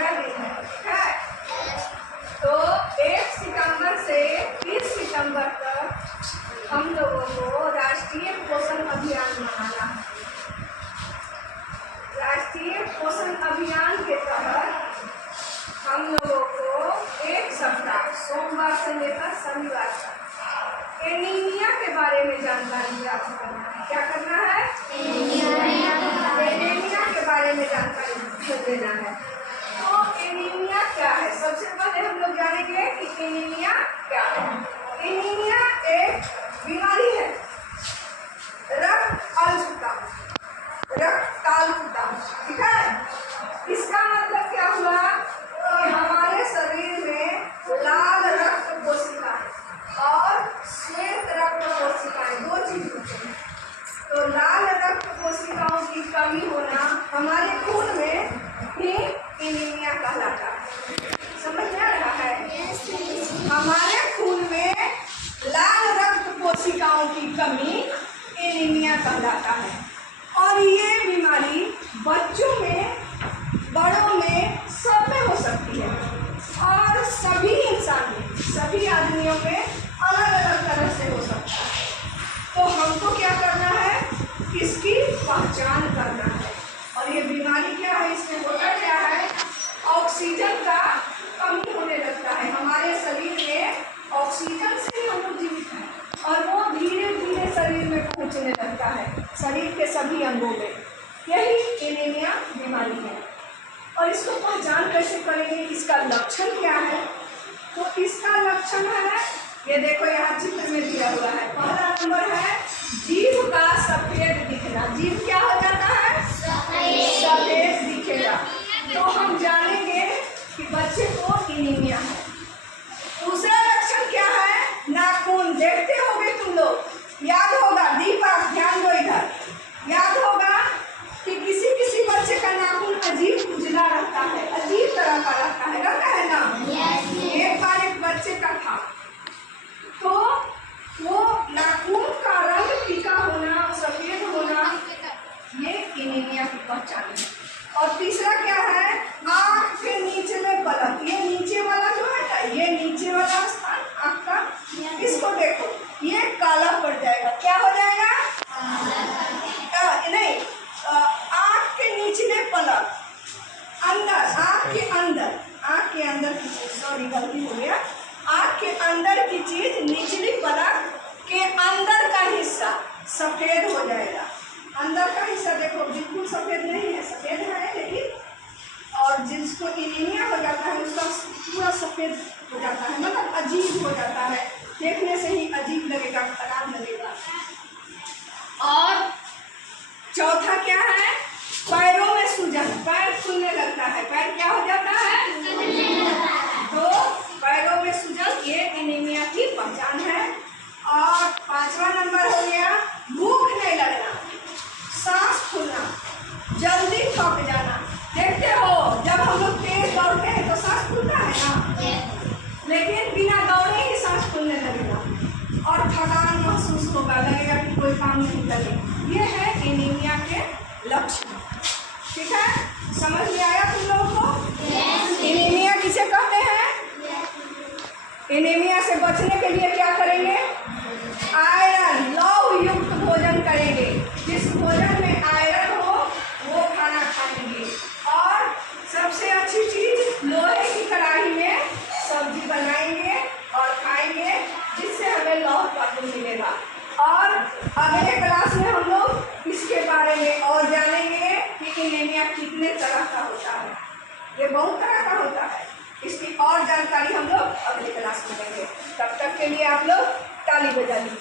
दूसरा दिन है, ठीक है। तो 1 सितंबर से 30 सितंबर तक हम लोगों को राष्ट्रीय पोषण अभियान मनाना है। राष्ट्रीय पोषण अभियान के तहत हम लोगों को एक सप्ताह सोमवार से लेकर शनिवार तक एनीमिया के बारे में जानकारी प्राप्त करना है। क्या करना है? एनीमिया के बारे में जानकारी देना है। तो एनीमिया क्या है? सबसे पहले हम लोग जानेंगे कि एनीमिया क्या है। एनीमिया एक बीमारी है, रक्ताल्पता, ठीक है। इसका मतलब क्या हुआ कि हमारे शरीर में लाल रक्त कोशिकाएं और श्वेत रक्त कोशिकाएं दो चीज होती हैं। तो लाल रक्त कोशिकाओं की कमी होना हमारे खून में ही एनीमिया कहलाता है। समझ में आ रहा है? हमारे खून में लाल रक्त कोशिकाओं की कमी एनीमिया कहलाता है। और ये बीमारी बच्चों में, बड़ों में, सब में हो सकती है और सभी इंसान में, सभी आदमियों में अलग अलग तरह से हो सकता है। तो हमको क्या करना है? इसकी पहचान करना है। और ये बीमारी क्या है, इसमें होता क्या है? ऑक्सीजन का कमी होने लगता है। हमारे शरीर में ऑक्सीजन से ही हम लोग जीवित हैं और वो धीरे धीरे शरीर में पहुंचने लगता है, शरीर के सभी अंगों में। यही एनीमिया बीमारी है। और इसको पहचान कैसे करेंगे? इसका लक्षण क्या है? तो इसका लक्षण है, ये देखो यहाँ चित्र में दिया हुआ है। पहला नंबर है जीभ का सफेद दिखना। जीभ क्या हो जाता है? सफेद दिखेगा। तो हम जानेंगे कि बच्चे को एनीमिया है। दूसरा लक्षण क्या है? नाखून। देखते होगे तुम लोग, याद होगा, दीपा ध्यान दो इधर, याद होगा कि किसी किसी बच्चे का नाखून अजीब उजला रहता है, अजीब तरह का रहता है ना। एक बार एक बच्चे का था, तो वो नाखून का रंग फीका होना, सफेद होना, ये एनीमिया की पहचान है। और तीसरा क्या है? आँख के नीचे में पलक। ये नीचे वाला जो है ना, ये नीचे वाला स्थान आँख का, इसको देखो, ये काला पड़ जाएगा। क्या हो जाएगा? नहीं, आँख के निचले पलक, अंदर, आँख के अंदर की चीज, सॉरी गलती हो गया, आँख के अंदर की चीज, निचली पलक के अंदर का हिस्सा सफेद हो जाएगा। अंदर का हिस्सा देखो बिल्कुल सफेद नहीं है, सफेद है लेकिन, और जिसको एनीमिया हो जाता है उसका पूरा सफेद हो जाता है, मतलब अजीब हो जाता है, देखने से ही अजीब लगेगा, खराब लगेगा। और चौथा क्या है? पैरों में सूजन, पैर फूलने लगता है। पैर क्या हो जाता है? तो पैरों में सूजन, ये एनीमिया की पहचान है। और पांचवा नंबर हो गया भूख नहीं लगना, सांस फूलना, जल्दी थक जाना। देखते हो जब हम लोग तेज दौड़ते हैं तो सांस फूलता है ना, लेकिन बिना दौड़े ही सांस फूलने लगेगा और थकान महसूस होगा, लगेगा कि कोई काम नहीं करे। ये है एनीमिया के लक्षण, ठीक है। समझ में आया तुम लोगों को? एनीमिया किसे कहते हैं? एनीमिया से बचने के लिए क्या करेंगे? आयरन, लौह युक्त भोजन करेंगे। जिस भोजन में आयरन हो वो खाना खाएंगे। और सबसे अच्छी चीज, लोहे की कढ़ाई में सब्जी बनाएंगे और खाएंगे, जिससे हमें लौह तत्व मिलेगा। और अगले क्लास में हम लोग इसके बारे में और जानेंगे कि एनीमिया कितने तरह का होता है। ये बहुत तरह का होता है, इसकी और जानकारी हम लोग अगले क्लास में लेंगे। तब तक के लिए आप लोग ताली बजा लीजिए।